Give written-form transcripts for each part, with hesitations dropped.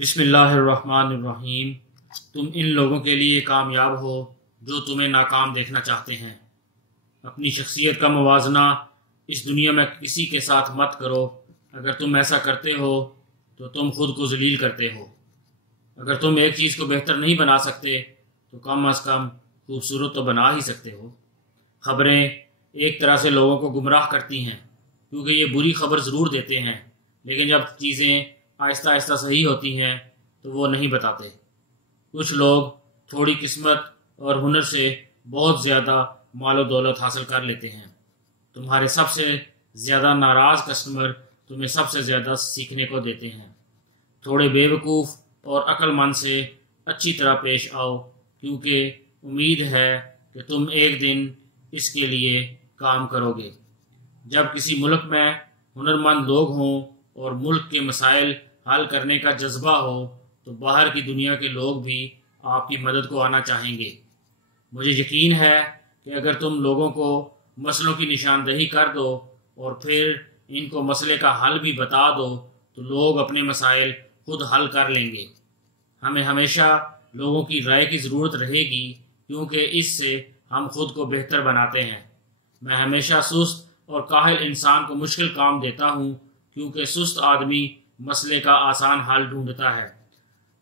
بسم اللہ الرحمن الرحیم۔ تم ان لوگوں کے لیے کامیاب ہو جو تمہیں ناکام دیکھنا چاہتے ہیں۔ اپنی شخصیت کا موازنہ اس دنیا میں کسی کے ساتھ مت کرو۔ اگر تم ایسا کرتے ہو تو تم خود کو ذلیل کرتے ہو۔ اگر تم ایک چیز کو بہتر نہیں بنا سکتے تو کم از کم خوبصورت تو بنا ہی سکتے ہو۔ خبریں ایک طرح سے لوگوں کو گمراہ کرتی ہیں کیونکہ یہ بری خبر ضرور دیتے ہیں، لیکن جب چیزیں آہستہ آہستہ صحیح ہوتی ہیں تو وہ نہیں بتاتے۔ کچھ لوگ تھوڑی قسمت اور ہنر سے بہت زیادہ مال و دولت حاصل کر لیتے ہیں۔ تمہارے سب سے زیادہ ناراض کسٹمر تمہیں سب سے زیادہ سیکھنے کو دیتے ہیں۔ تھوڑے بے وقوف اور عقل مند سے اچھی طرح پیش آؤ کیونکہ امید ہے کہ تم ایک دن اس کے لیے کام کرو گے۔ جب کسی ملک میں ہنرمند لوگ ہوں اور ملک کے مسائل حل کرنے کا جذبہ ہو تو باہر کی دنیا کے لوگ بھی آپ کی مدد کو آنا چاہیں گے۔ مجھے یقین ہے کہ اگر تم لوگوں کو مسئلوں کی نشاندہی کر دو اور پھر ان کو مسئلے کا حل بھی بتا دو تو لوگ اپنے مسائل خود حل کر لیں گے۔ ہمیں ہمیشہ لوگوں کی رائے کی ضرورت رہے گی کیونکہ اس سے ہم خود کو بہتر بناتے ہیں۔ میں ہمیشہ سست اور کاہل انسان کو مشکل کام دیتا ہوں کیونکہ سست آدمی مسئلے کا آسان حل ڈھونڈتا ہے۔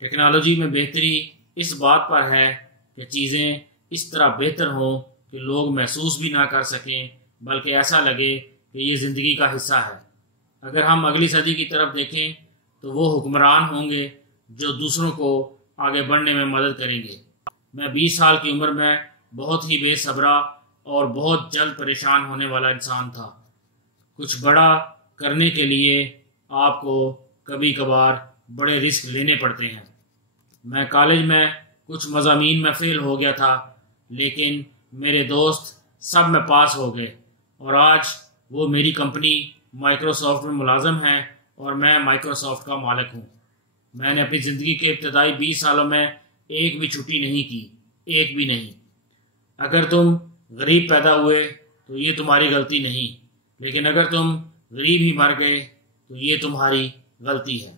ٹیکنالوجی میں بہتری اس بات پر ہے کہ چیزیں اس طرح بہتر ہوں کہ لوگ محسوس بھی نہ کر سکیں بلکہ ایسا لگے کہ یہ زندگی کا حصہ ہے۔ اگر ہم اگلی صدی کی طرف دیکھیں تو وہ حکمران ہوں گے جو دوسروں کو آگے بڑھنے میں مدد کریں گے۔ میں 20 سال کی عمر میں بہت ہی بے صبرا اور بہت جلد پریشان ہونے والا انسان تھا۔ کچھ بڑا کرنے کے لیے آپ کو کبھی کبھار بڑے رسک لینے پڑتے ہیں۔ میں کالج میں کچھ مضامین میں فیل ہو گیا تھا لیکن میرے دوست سب میں پاس ہو گئے اور آج وہ میری کمپنی مائیکروسافٹ میں ملازم ہیں اور میں مائیکروسافٹ کا مالک ہوں۔ میں نے اپنی زندگی کے ابتدائی 20 سالوں میں ایک بھی چھٹی نہیں کی، ایک بھی نہیں۔ اگر تم غریب پیدا ہوئے تو یہ تمہاری غلطی نہیں، لیکن اگر تم غریب ہی مر گئے تو یہ تمہاری غلطی ہے۔